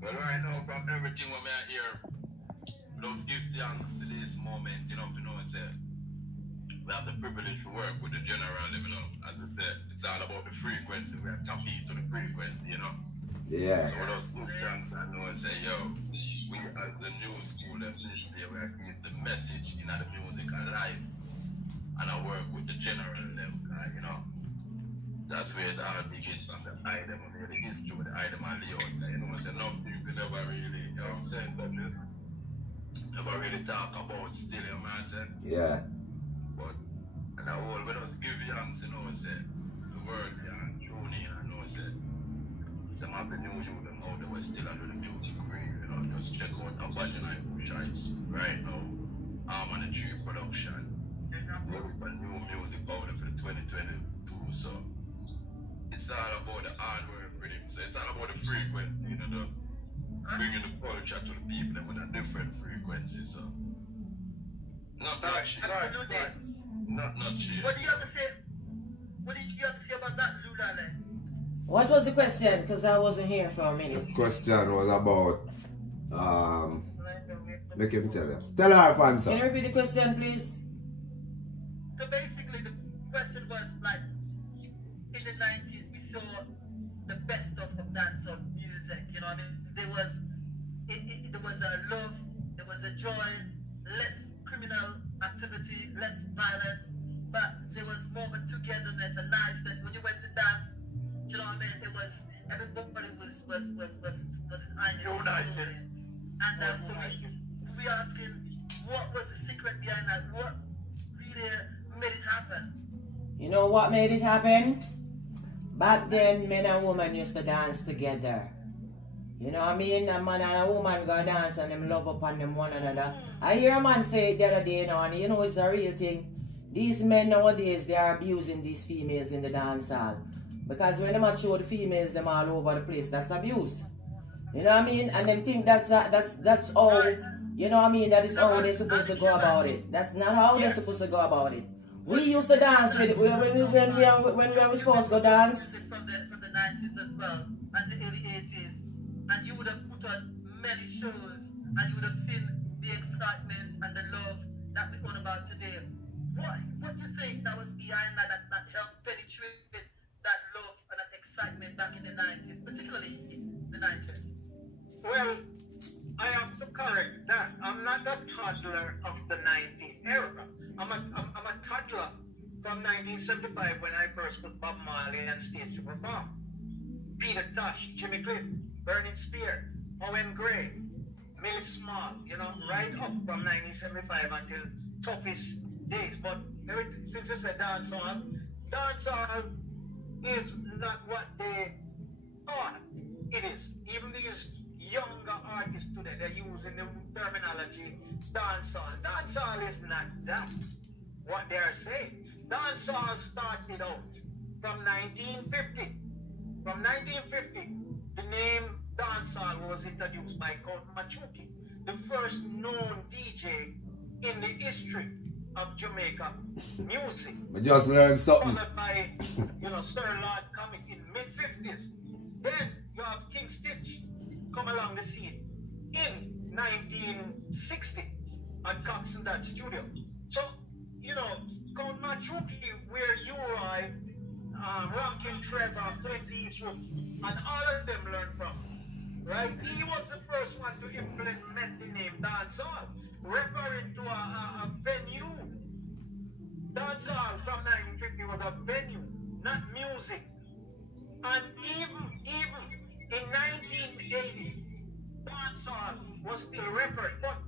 Well, right now, from everything what I hear, let's give thanks to this moment, you know, say, we have the privilege to work with the general, you know, as I said, it's all about the frequency, we are tapping to the frequency, you know. Yeah. So let's give thanks, I know, and say, yo, we as the new school, definitely, we are creating the message in the music alive, and I work with the general level, you know. That's where the art begins from the item, and the history with the item and layout. You know, it's enough people never really, you know what I'm saying, but just never really talk about still, you know what I'm saying? Yeah. But, and I will, when I was giving youngs, you know, I said, the word, yeah, tune in, I know, I said, some of the new youth, them out there, still under the music career, you know, just check out Abajan and Bushites right now. I'm on the tree production. Working for new music out there for the 2022, so. It's all about the hard work with him. So it's all about the frequency, you know, bringing the culture to the people with a different frequency. So not cheap. Not cheap. What do you have to say? What did you have to say about that, Lulale? What was the question? Because I wasn't here for a minute. The question was about make him tell you. Tell her, Fanso. Can you repeat the question, please? So basically the question was like, in the 90s, we saw the best of dancehall music. You know, I mean, there was a love, there was a joy, less criminal activity, less violence, but there was more of a togetherness, a niceness. When you went to dance, you know what I mean? It was everybody was united. And so we asking, what was the secret behind that? What really made it happen? You know what made it happen? Back then, men and women used to dance together. You know what I mean? A man and a woman go dance and them love upon them one another. I hear a man say it the other day, you know, and you know it's a real thing. These men nowadays, they are abusing these females in the dance hall. Because when they show the females them all over the place, that's abuse. You know what I mean? And them think that's all, you know what I mean? That is how they're supposed to go about it. That's not how they're supposed to go about it. We used to dance with it when we were supposed to go dance. From the 90s as well, and the early 80s. And you would have put on many shows, and you would have seen the excitement and the love that we're on about today. What do you think that was behind that helped penetrate that love and that excitement back in the 90s, particularly the 90s? Well, I have to correct that. I'm not a toddler of the 90s era. I'm a toddler from 1975 when I first put Bob Marley on stage to perform. Peter Tosh, Jimmy Cliff, Burning Spear, Owen Gray, Millie Small, you know, right up from 1975 until toughest days. But since you said dancehall is not what they thought it is. Even these younger artists today, they're using the terminology dancehall. Dancehall is not that, what they are saying. Dancehall started out from 1950. From 1950, the name dancehall was introduced by Count Machuki, the first known DJ in the history of Jamaica music. We just learned something. Followed by, Sir Lord Comic in mid-50s. Then you have King Stitch come along the scene in 1960 at Coxsone Dot Studio. So, Count Machuki, where Uri, Rankin Trevor, Clint Eastwood, and all of them learned from, right? He was the first one to implement the name dancehall, referring to a venue. Dancehall from 1950 was a venue, not music. And even in 1980, dancehall was still referred, but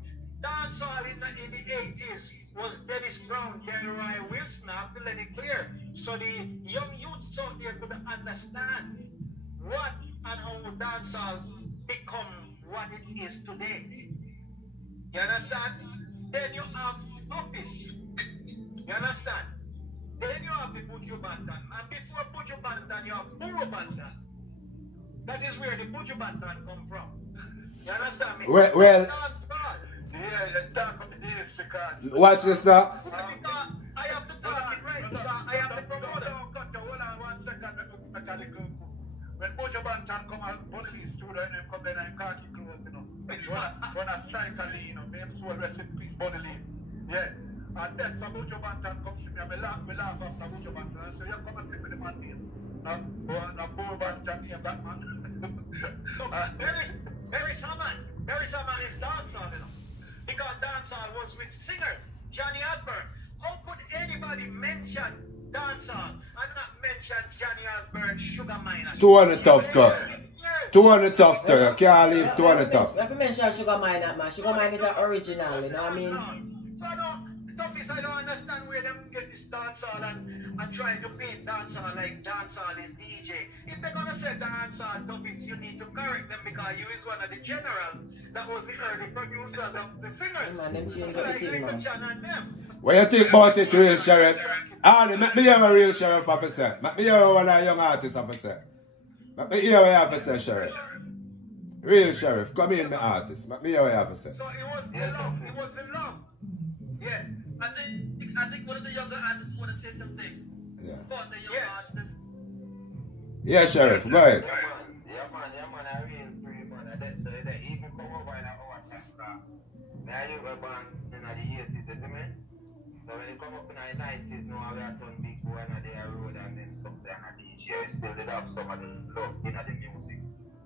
dancehall in the 80s was Dennis Brown, Delroy Wilson. I have to let it clear, so the young youths out there could understand what and how dancehall become what it is today. You understand? Then you have office. You understand? Then you have the Buju Bantan. And before Buju Bantan, you have Buru Bantan. That is where the Buju Bantan come from. You understand me? Well, yeah, you talk from the days because... Watch this now. I have to talk it right. I have to promote it. Hold on 1 second. when Bojo Banton come out, Bonnie studio and them come there and khaki clothes, you know. When I strike a Lee, you know, name soul rest in peace, Bonnie Lee. Yeah. And that's how Bojo Banton comes to me, and I laugh after Bojo Banton. And so you come and take me the man name. Now Bojo Banton name that man. Very Saman is dancehall, you know. Because dancehall was with singers. Johnny Osbourne. How could anybody mention dancehall and not mention Johnny Osbourne, Sugar Miner? 200 tough cut. 200 tough cut. You can't leave 200 tough. We have to mention Sugar Miner, man. Sugar Miner is the original, you know what I mean? So the toughest, I don't understand where them get this dancehall and trying to paint dancehall like dancehall is DJ. If they're gonna say dancehall toughest, you need to correct them because you is one of the general that was the early producers of the singers. Man, them change everything, man. What you think about it, real sheriff? Arnie, make me hear a real sheriff officer. Make me hear one of the young artist officer. Make me hear what you have to say, sheriff. Real sheriff, come in, the artist. Make me hear what you have to say. So it was the love. It was the love. Yeah. I think one of the younger artists want to say something. Yeah. About the younger artists. Yeah, sheriff, go ahead. Yeah, man, I really free, man. That's they even come over in our time. Now you were born in the 80s, isn't it? So when you come up in the 90s, now we are done big boy and they are road and then something and the DJ still did have some of the love in the music.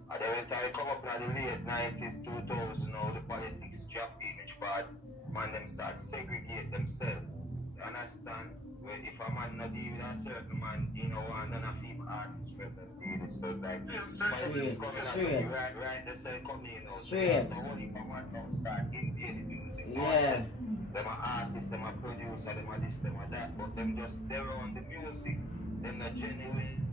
And then when you come up in the late 90s, 2000, now the politics drop image bad, man them start segregate themselves. You understand? Well, if a man not deal with a certain man, you know, and none of him artists present deal, it's just like Straight. right, they say come in, Straight. so what if a man don't start invading music? Yeah. Them are artists, them are producer, them are this, them are that, but them just they're on the music, them not genuine.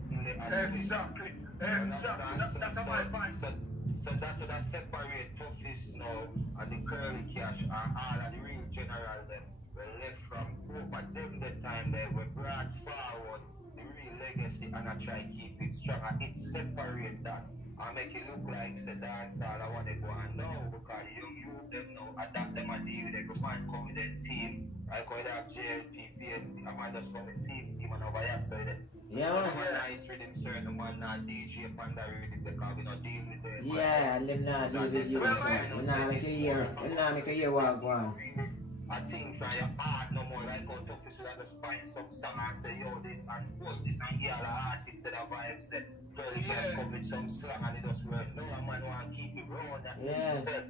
Exactly. That's my point. So that separate toughest now and the curly cash and all of the real general them were left from over them the time they were brought forward the real legacy and I try to keep it strong and it separate that and make it look like say dancehall I want to go on now because you them now adapt them and deal with every man come with their team. I call that JLP, PNP, I might just come with team and over here so that yeah, man nice rhythm certain man not DJ Panda rhythm because we not deal with them. yeah, and them not deal with you, so you not make a year walk one. I think try your art no more like go to official and just find some song and say yo this and quote this and hear the artist that have vibes that girl just come with some slang and it just work. No man want to keep it rolling. That's what you said.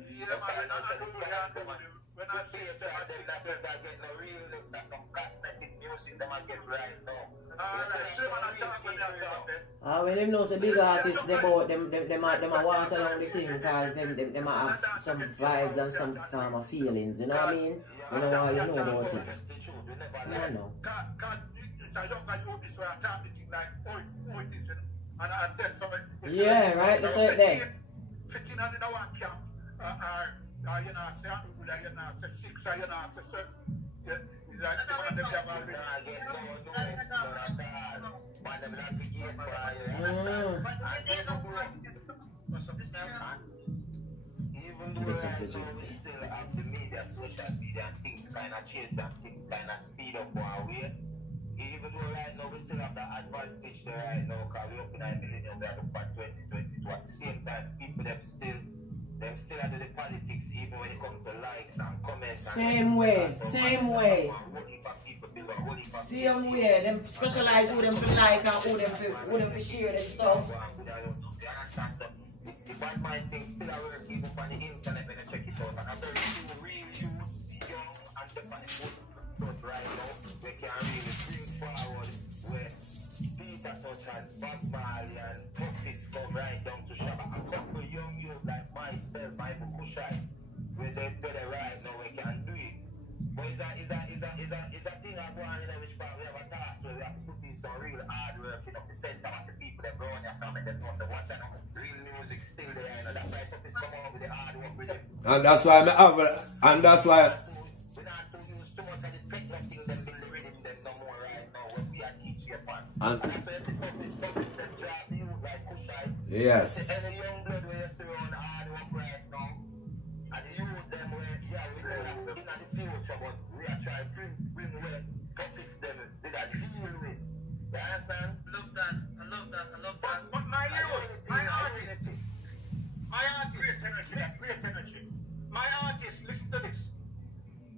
When I see it, that get no realness and some cosmetic music that might get right now. When them know the big artists, they bought them walk along the thing because them have some vibes and some form of feelings, you know what I mean? You know how you know about it. I know. Because it's a younger youth, this way I'm talking like, oh, it is, you know. And that's something. Yeah, right, that's it there. 15 and in a one camp, you know, say, you know, say 6, or you know, say 7. Yeah, it's like one of them have already. Even though right now we still have the media, social media, and things kind of change and things kind of speed up our way. Even though right now we still have that advantage there right now because we're up in our millennium, we are up at 2022. At the same time, people them still under the politics even when it comes to likes and comments. Same way. Same way, them specialize who them to like and who them to share them stuff. The bad mind thing still are working even on the internet when you check it out. And I'm very few real youth, young and definitely good right now. We can really bring forward where Peter such as Bob Marley and Toughest come right down to Shabba. A couple young youth like myself, Michael Kushai, where they're better right now, we can do it. But is that thing I go on in which part we have a task where we have to put in some real hard work, you know, to send them to the people that run us and make them know so what's real music still there, you know, that's why Toughest come out with the hard work with them. And that's why we not to use too much of the techno thing them build the rhythm them no more right now when we are each upon. And that's why you see Toughest them drive the youth like Kushai. yes. Any young blood where you see on the hard work right now. And the youth them where, yeah, we know that's in the future, but we are trying to bring where Toughest them they got deal with. You understand? I love that. But my youth, energy, that great energy. My artist, listen to this.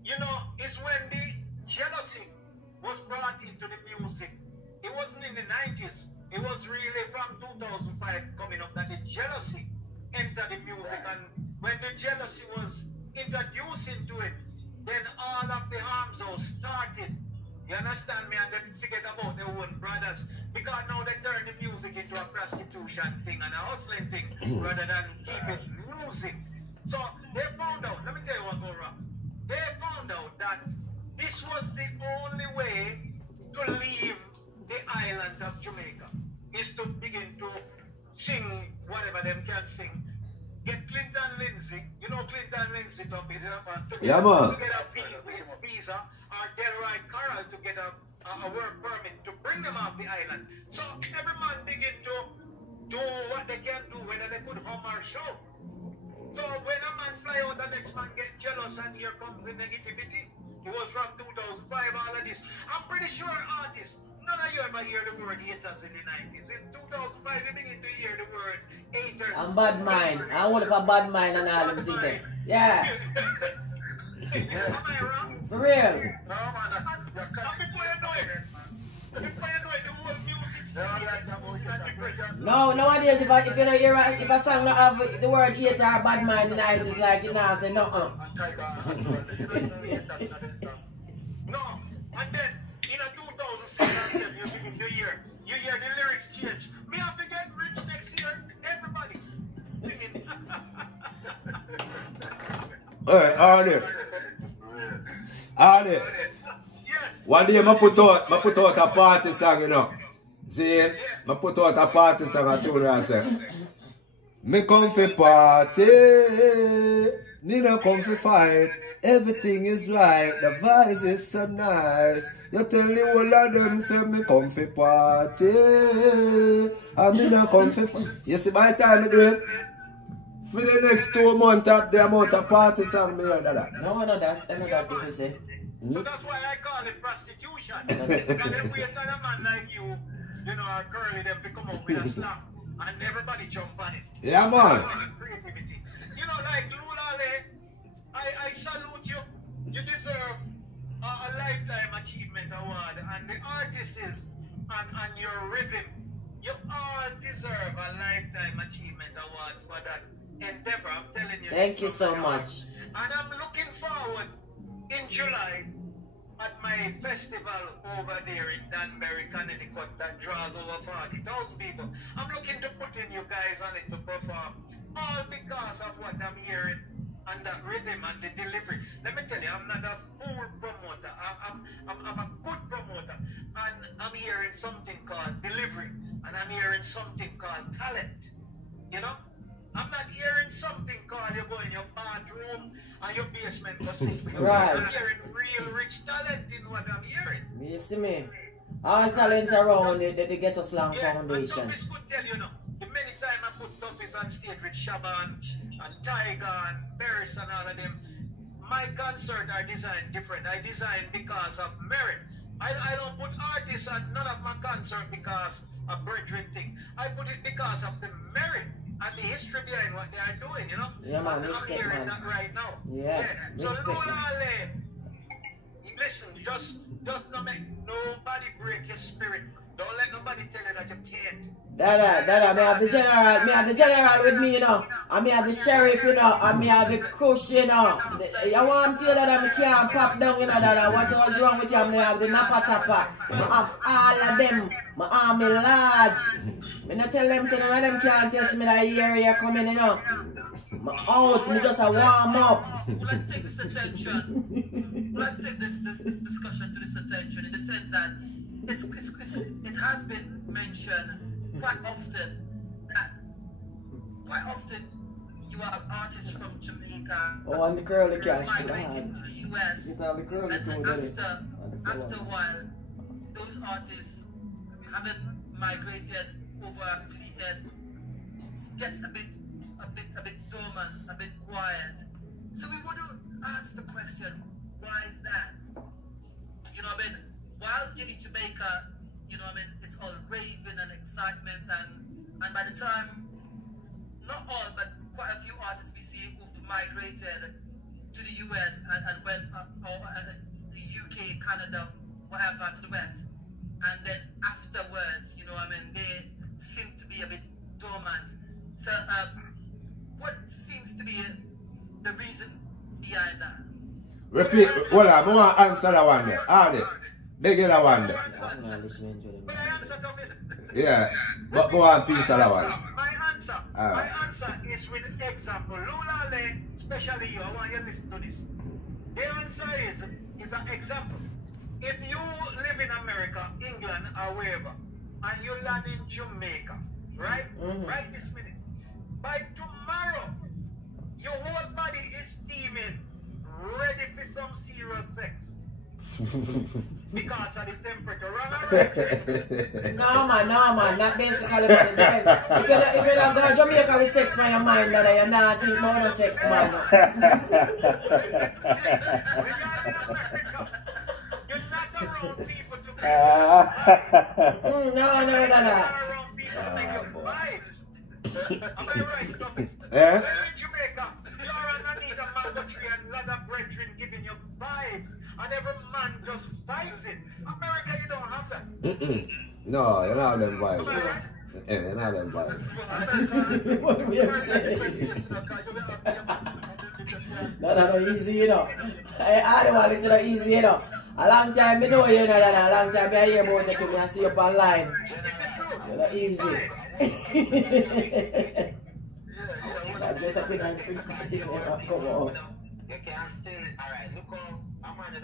You know, it's when the jealousy was brought into the music. It wasn't in the 90s. It was really from 2005 coming up that the jealousy entered the music. And when the jealousy was introduced into it, then all of the harms started. You understand me? And they forget about their own brothers. Because now they turn the music into a prostitution thing and a hustling thing rather than keep it music. So they found out, let me tell you what go wrong. They found out that this was the only way to leave the island of Jamaica, is to begin to sing whatever them can sing. Get Clinton Lindsay, you know Clinton Lindsay top is Yeah, man. to get a visa, or Delroy Carroll to get a work permit to bring them off the island. So every man begin to do what they can do, whether they could hum or show. So when a man fly out, the next man get jealous, and here comes the negativity. It was from 2005, all of this. I'm pretty sure artists, none of you ever hear the word haters in the 90s. In 2005, you begin to hear the word haters. I'm bad mind. I hold up a bad mind and all them things. Yeah. Am I wrong? For real. No, man, you're And before you know it, the whole music No, nowadays if you know hear if a song not have the word hater or bad mind in it, it's like you know say no. No, and then in a 2006 and 7 you begin to hear the lyrics change. Me have to get rich next year, everybody singing. Alright, Arnie. Yes. One day I put out a party song, you know. See, I put out a party song and told her I said, me come for party, Nina come for fight. Everything is right, the vibes is so nice. You tell the whole of them say me come for party, and me not come for fight. You see by the time I do it, for the next 2 months of the amount of party song me heard that. No, I know that people say. So that's why I call it prostitution. Because they wait on a man like you know, or curly them to come up with a slap, and everybody jump on it. Yeah, man. Creativity. You know, like Lulale, I salute you. You deserve a lifetime achievement award, and the artists and your rhythm, you all deserve a lifetime achievement award for that endeavor. I'm telling you. Thank you so much. And I'm looking forward in July at my festival over there in Danbury, Connecticut, that draws over 40,000 people. I'm looking to put in you guys on it to perform, all because of what I'm hearing and that rhythm and the delivery. Let me tell you, I'm not a full promoter. I'm a good promoter, and I'm hearing something called delivery, and I'm hearing something called talent. You know, I'm not hearing something called you go in your bathroom and your basement for sing. Right. I'm hearing real rich talent in what I'm hearing. You see me? All talents around the Ghetto Slang Foundation. And Tuffis could tell you now, the many times I put Tuffis on stage with Shaban and Tiger and Paris and all of them, my concerts are designed different. I design because of merit. I don't put artists on none of my concerts because of brethren thing. I put it because of the merit and the history behind what they are doing, you know? Yeah, man, I'm respect, hearing man. that right now. Yeah, So respect. Lulale, listen, just don't make nobody break your spirit. Don't let nobody tell you that you can't. Dada, me have the general with me, you know. And me have the sheriff, you know. And me have the crush, you know. I want to tell you that I can't pop down, you know, that what was wrong with you. Me have the nappa tappa. I have all of them. My army large. Me not tell them, so none of them can't test me that area coming, you know. My out, me just a warm up. Let's take this attention. Let's take this discussion to this attention in the sense that it has been mentioned quite often that you have artists from Jamaica Oh, and the curly cash. migrating to the US, You have the curly and too, then don't it? after a while, those artists haven't migrated over to the years, gets a bit dormant, a bit quiet. So we want to ask the question, why is that? You know what I mean? While you're in Jamaica, you know what I mean, it's all raving and excitement, and by the time, not all, but quite a few artists we see who've migrated to the US and went, or the UK, Canada, whatever, to the West. And then afterwards, you know what I mean, they seem to be a bit dormant. So what seems to be the reason behind that? Repeat, hold on, I want to answer that one there. Hardy, they get that one there. I'm not listening to them. Yeah, but go on, piece of that one. My answer is with example. Lulale, especially you, I want you to listen to this. The answer is an example. If you live in America, England, or wherever, and you land in Jamaica, right? Right this minute. By tomorrow, your whole body is steaming, ready for some serious sex. Because of the temperature. No man, not basically what it depends. If you don't go to Jamaica with sex for your mind, then you're not thinking about no sex, man. You're not around people to No. around people to make your vibes. Am I right, Duffy? Yeah? In Jamaica, you're underneath a mango tree and lot of brethren giving you vibes. And every man just vibes it. America, you don't have that. No, you don't have them vibes. Yeah, you don't have them vibes. What are we saying? No, easy, you know. I don't want to listen to easy, you know. A long time I know you know that, a long time I hear about it to me and see you online. You're not easy. I'm just up in and come on. You can still, alright, look how I'm under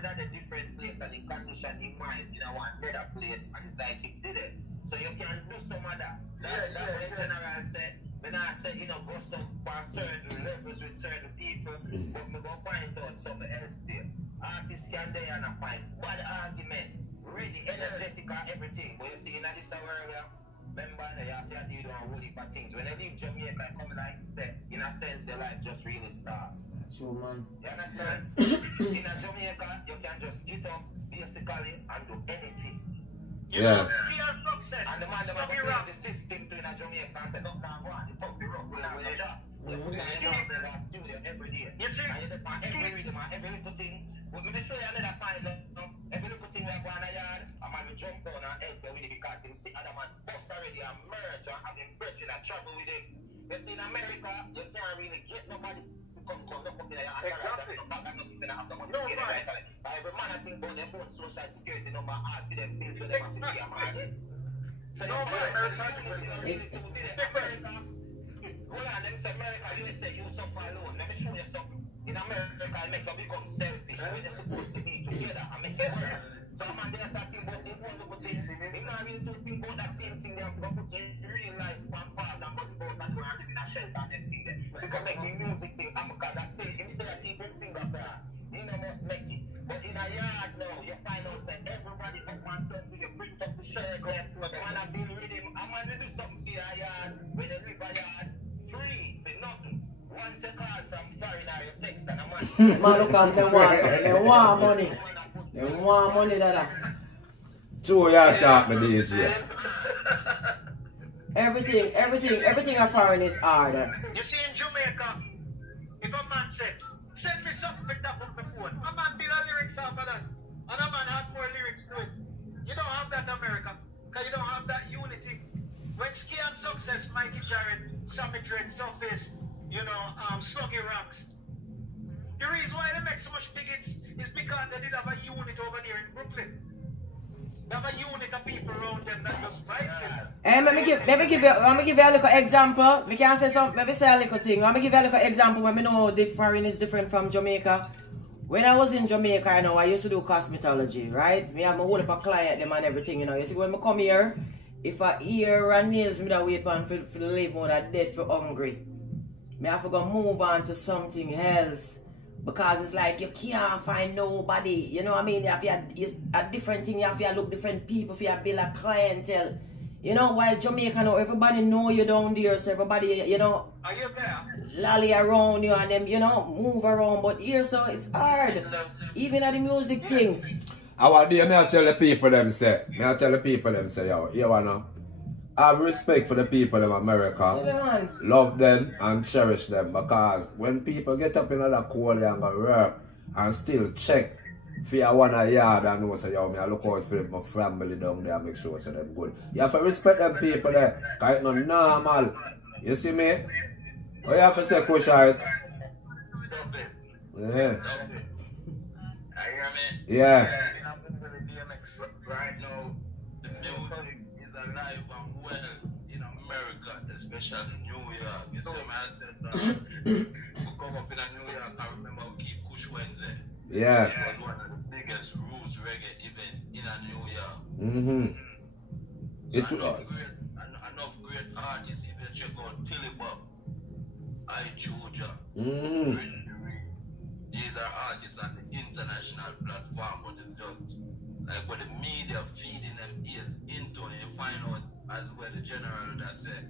that a different place and the condition in mind in one better place and it's like he did it. So you can do some of that. That's what the general said. When I said, you know, go some past certain levels with certain people, but we go find out something else there. Artists can there and find bad argument, really energetic and everything. But you see, in this area, remember that you have to deal with a whole heap of things. When you leave Jamaica and come like step, in a sense, your life just really starts. True, man. You understand? In a Jamaica, you can just get up, basically, and do anything. Yeah. And the man that will play the system to in a Jamaica and say, look, man, go on, you talk the rock, we'll have a job. We put on the studio every day. And you depend every rhythm and every little thing. But let me show you another file. Every little thing we go on a yard, a man will jump on and help you with it because him see other man bust already and merge and have him brethren and travel with it. You see, in America, you can't really get nobody. Come in your entourage and back and nothing have the money to pay them right. But every man I think about their own social security number and to them bills so they have to pay a man. So you hold on, them say America, you say you suffer alone. Let me show you something. In America, I make you become selfish when you're supposed to be together and make it work. So man, there's a thing about it, one little thing. If not really do think about that same thing, they have to put in real life one pause and put about that where I live in a shelter and everything there. We can make the music thing happen because I say, him say that people think of that. You know, must make it. But in a yard now, you find out that everybody up and down to you print up the shirt left. Man, I've been with him. I'm going to do something for your yard. When you live a yard, free for nothing. Once a call from foreigner, you text and a man. Man, look at them want something. They want money. They want money, that. True, you talk me these years. Everything a foreign is harder. You see in Jamaica, if a man said, send me something with that on the phone, a man did a lyrics after that, and a man had more lyrics to it. You don't have that America, because you don't have that unity. When Ski and Success, Mikey Jarrett, Sammy Dread, Toughest, you know, Sluggy Rocks, the reason why they make so much big hits is because they did have a unit over there in Brooklyn. They have a unit of people around them that just vibes it. Hey, let me give you a little example. Me can say something, maybe say a little thing. Let me give you a little example when me know the foreign is different from Jamaica. When I was in Jamaica, you know, I used to do cosmetology, right? Me have my whole heap of client them and everything, you know. You see, when I come here, if I ear and nails me that wait on for the live more that dead for hungry, me have to go move on to something else. Because it's like you can't find nobody, you know what I mean? You have to, a different thing, you have to look different people for you build a clientele. You know, while Jamaica now, everybody know you down there, so everybody, you know, are you there? Lolly around you and them, you know, move around. But here, so it's hard. Even at the music thing. Our day, may I tell the people them say, yo, you wanna, have respect for the people of America. Love them and cherish them, because when people get up in the cold and go work and still check for your one a yard and know say, yo, me I look out for my family down there and make sure so them good. You have to respect them people there, because it's not normal. You see me? What you have to say, Kushite? Yeah. Yeah. Right now, the music is alive and well in America, especially New York. You see, I said we come up in New York, I remember we keep Kush Wednesday. Yeah. It was one of the biggest roots reggae events in New York. Mm-hmm. It was. Enough great artists, if you check out Tilly Bob, I Georgia, these are artists on the international platform, but it's just like what the media feeding them ears into, and you find out as well the general that said,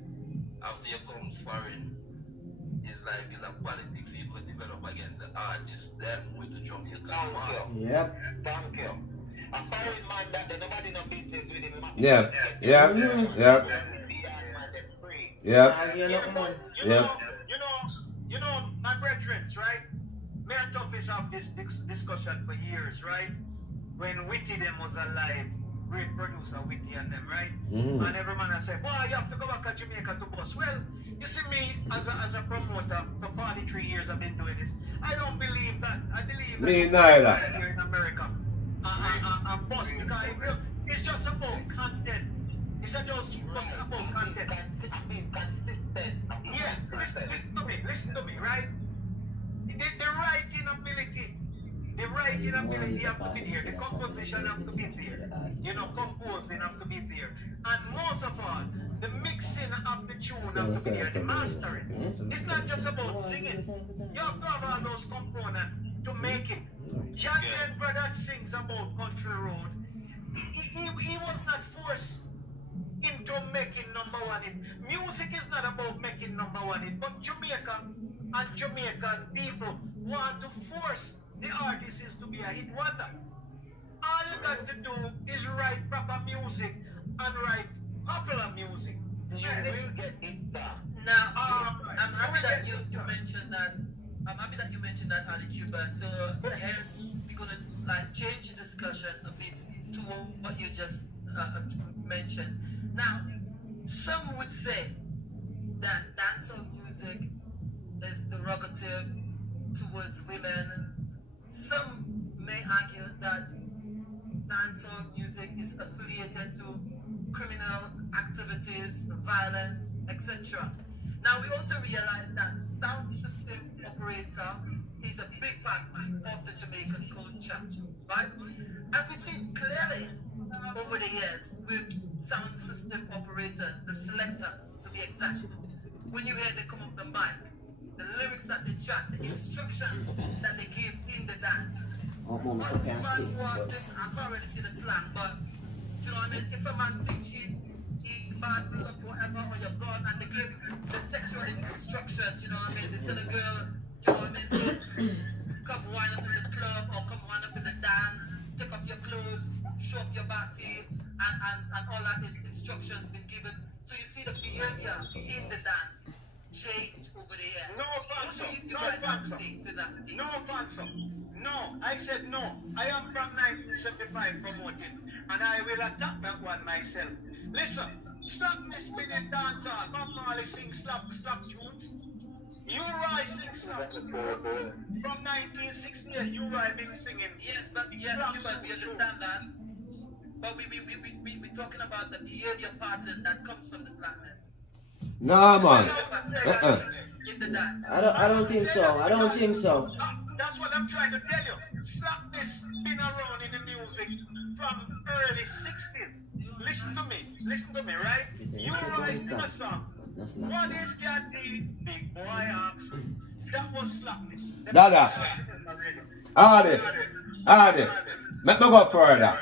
after you come foreign, it's like it's a politics people develop against the artists, them with the Jamaican man. Yep. Thank you. I'm sorry, man, that nobody no business with him. Yeah. Yeah. Yeah. Yeah. You know, my brethren, right? Me and Toughest have this discussion for years, right? When Witty them was alive, great producer Witty and them, right? And every man had said, well, you have to go back to Jamaica to bust. Well, you see me as a promoter for 43 years I've been doing this. I don't believe that. I believe that me neither. Here in America. And bust, because it's just about content. It's not just about content. Consistent. Yes, listen to me, right? The writing ability have to be there. The composition have to be there. You know, composing have to be there. And most of all, the mixing of the tune have to be there. The mastering. It's not just about singing. You have to have all those components to make it. John Denver that sings about Country Road, he was not forced into making number one hit. Music is not about making number one hit, but Jamaica and Jamaican people want to force the artists to be a hit wonder. All you got to do is write proper music and write popular music. You will get it, sir. Now, I'm happy that you mentioned that. I'm happy that you mentioned that, Ali Cuba. So hence we're gonna like change the discussion a bit to what you just mentioned. Now, some would say that dancehall music is derogative towards women. Some may argue that dancehall music is affiliated to criminal activities, violence, etc. Now, we also realize that sound system operator is a big part of the Jamaican culture, right? And we see clearly over the years with sound system operators, the selectors to be exact, when you hear they come up the mic, the lyrics that they chat, the instructions that they give in the dance. I can't really see the slang, but you know what I mean? If a man thinks he bad or whatever on your gun and they give the sexual instructions, you know what I mean? They tell a girl, you know what I mean? Come wind up in the club or come wind up in the dance, take off your clothes, show up your body, and all that is instructions been given. So you see the behavior in the dance change over the years. No, Fanso. What do you guys have to say to that? No, Fanso. No, I said no. I am from 1975 promoting, and I will attack that one myself. Listen, stop me spinning dancehall. Bob Marley sing slap tunes. Uri sing slap. From 1968, Uri been singing. Yes, but we understand that. But we talking about the behavior pattern that comes from the slackness. No, man. I don't think so. I don't think so. That's what I'm trying to tell you. Slackness been around in the music from early 60s. Listen to me, right? You always sing a song. What is Cat D? Big Boy Ox. That was slackness. Dada. Hardy. Let me go further.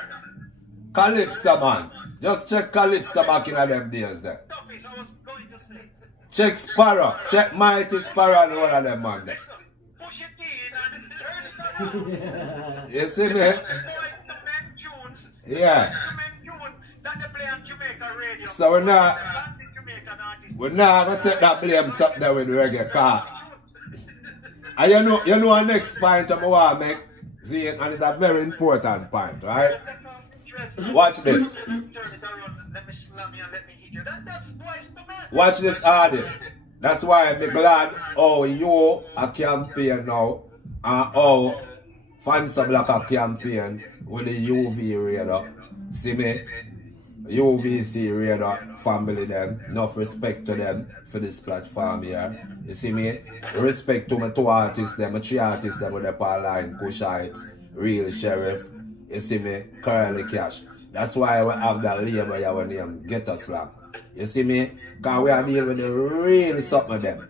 Calypso, man. Just check Calypso back in them days there. Check Sparrow. Check Mighty Sparrow and all of them, man. There. Push it in and You see me? Yeah. that they play on Jamaica radio. So we're not gonna take that blame up there with reggae car. And you know our next point I want to make, see, and it's a very important point, right? Watch this. Watch this audio. That's why I'm glad you a campaign now and how Fanso Black a campaign with the UV Radio. See me? UVC Radio family them. Enough respect to them for this platform here. You see me? Respect to my 2 artists them, my 3 artists them with the power line, Push Heights, Real Sheriff. You see me? Curly Cash. That's why we have that label here when name Ghetto Slang. You see me? Because we are dealing with the really something of them.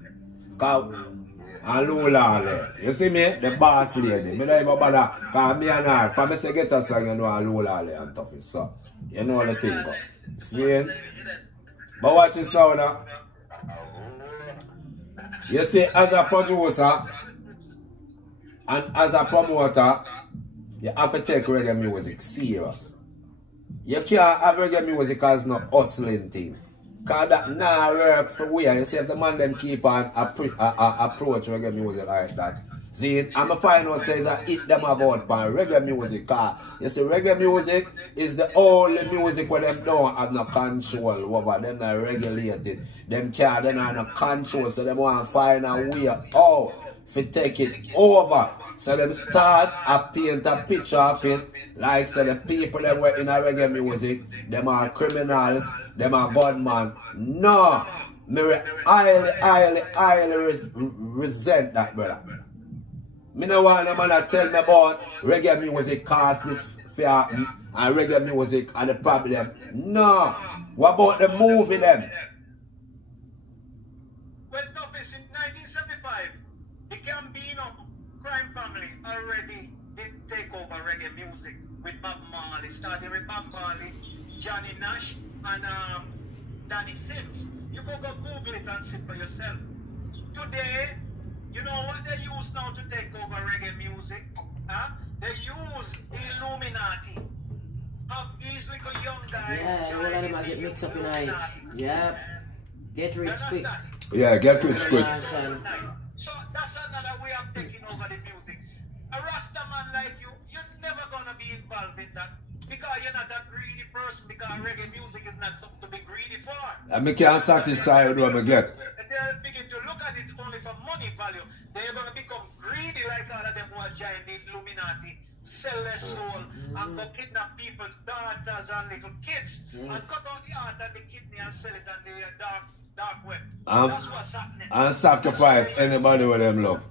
And Lula, you see me? The boss lady. I don't even bother. Because me and her, if I say Ghetto Slang, you know Lula and tough is so. You know the thing. See? But watch this now. You see, as a producer and as a promoter, you have to take reggae music serious. You can't have reggae music as no hustling thing. Because that nah work for we. You see if the man them keep on approach reggae music like that. See, I'm a find out says that it them about by reggae music. You see, reggae music is the only music where them don't have no control over. Them not regulated. Them can't, they not no control, so they want to find a way out to take it over. So them start a paint a picture of it. Like so the people that were in a reggae music, them are criminals, them are gunmen. No. Me highly resent that, brother. Me no want a man to tell me about reggae music cost it fair and reggae music and the problem. No. What about the movie them? Well, Toughest, in 1975, the Gambino crime family already did take over reggae music with Bob Marley. Starting with Bob Marley, Johnny Nash, and Danny Sims. You go Google it and see for yourself. Today, you know what they use now to take over reggae music? Huh? They use the Illuminati. Of these little young guys. Yeah, all of them get mixed up in it. Yeah. Get rich quick. Yeah, get rich quick. So that's another way of taking over the music. A Rasta man like you, you're never gonna be involved in that. Because you're not a greedy person, because reggae music is not something to be greedy for. And me can't satisfy what I get. And they'll begin to look at it only for money value. They're going to become greedy like all of them who are joining the Illuminati, sell their soul, and go kidnap people, daughters and little kids, and cut out the heart and the kidney and sell it on the dark web. That's what's happening. And sacrifice anybody with them love.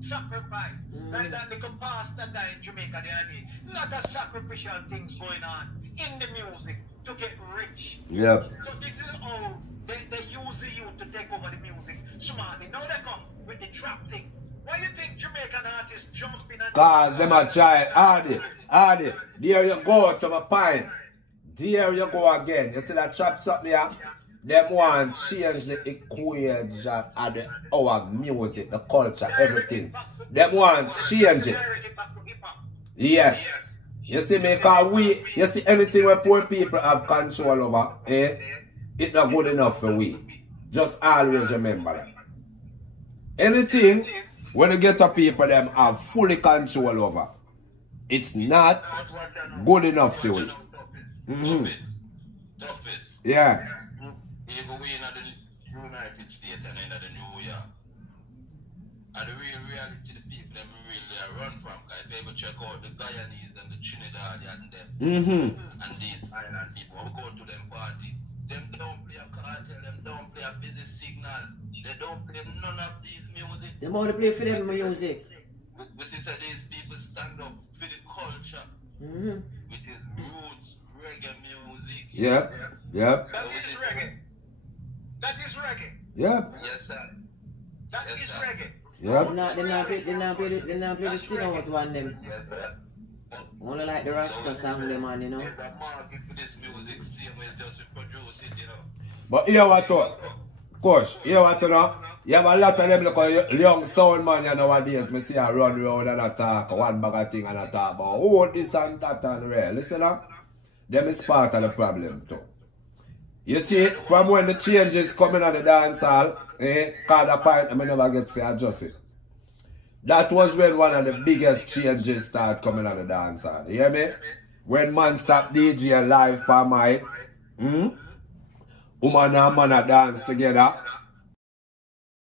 Sacrifice. Like that little pastor guy in Jamaica, there are a lot of sacrificial things going on in the music to get rich. Yep. So this is how they use the youth to take over the music. Smartly. Now they come with the trap thing. Why you think Jamaican artists jumping and... Cause them a try hardy. There you go to my point. There you go again. You see that trap something there? Them want to change the equation of our music, the culture, everything. Them want to change it. Yes. You see me, because you see anything where poor people have control over, it's not good enough for we. Just always remember that. Anything when the ghetto people them have fully control over, it's not good enough for we. Toughest. Yeah. Even we in the United States and in the New York. And the real reality the people them really run from. Because if you ever check out the Guyanese and the Trinidad and them and these island people, we go to them party, them don't play a cartel, them don't play a busy signal, they don't play none of these music. They want to play for them music. We see that these people stand up for the culture, which is roots, reggae music. Yep. That is reggae. That is reggae. Yep. Yes, sir. That is reggae. Yep. They not play the skin out one them. Yes, sir. Only like the Rasta song them on, you know. There's a market for this music, same way just to produce it, you know. But here what to, Coach, here what to know? You have a lot of them look young sound man you nowadays. Me see a run around and a talk, one bag of thing and a talk about this and that and real. Listen up. them is part of the problem too. You see, from when the changes coming on the dance hall, cause the point I never get to adjust it. That was when one of the biggest changes start coming on the dance hall. You hear me? When man stop DJ live per mic, woman and man dance together,